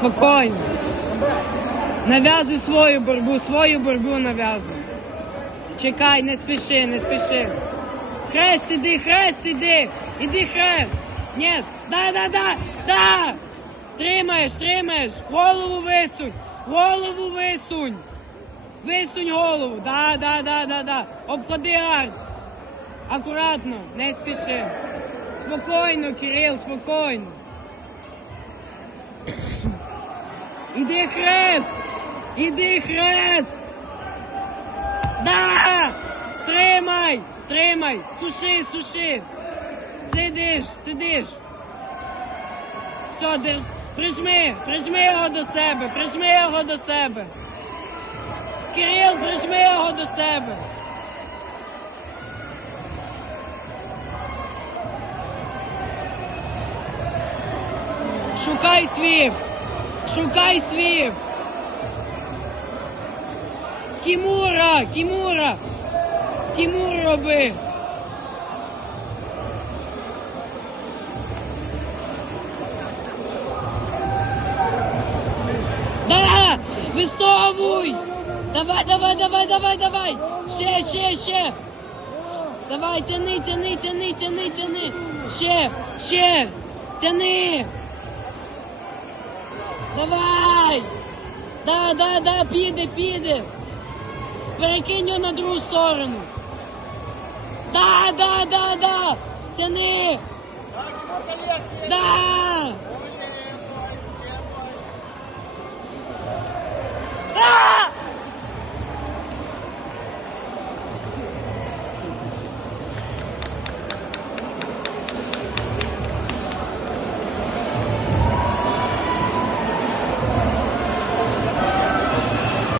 Спокойно. Нав'язуй свою борьбу, свою борьбу нав'язуй. Чекай, не спіши, не спіши. Хрест іди, хрест іди іди хрест. Ні, да, да, да, да. Тримаєш, тримаєш. Голову висунь, голову висунь. Висунь голову. Да, да, да, да, да. Обходи арт. Акуратно, не спіши. Спокійно, Кирил, спокійно. Іди хрест! Іди хрест! Да! Тримай! Тримай! Суши, суши! Сидиш, сидиш! Все, держ... прижми! Прижми його до себе! Прижми його до себе! Кирил, прижми його до себе! Шукай свів! Шукай свів! Кімура! Кімура! Кімур роби! Висовуй! Давай, давай, давай, давай, давай! Ще, ще, ще! Давай, тяни, тяни, тяни, тяни, тяни! Ще, ще! Тяни! Давай! Да, да, да, піде, піде! Перекинь його на другу сторону! Да, да, да, да! Тяни! Да!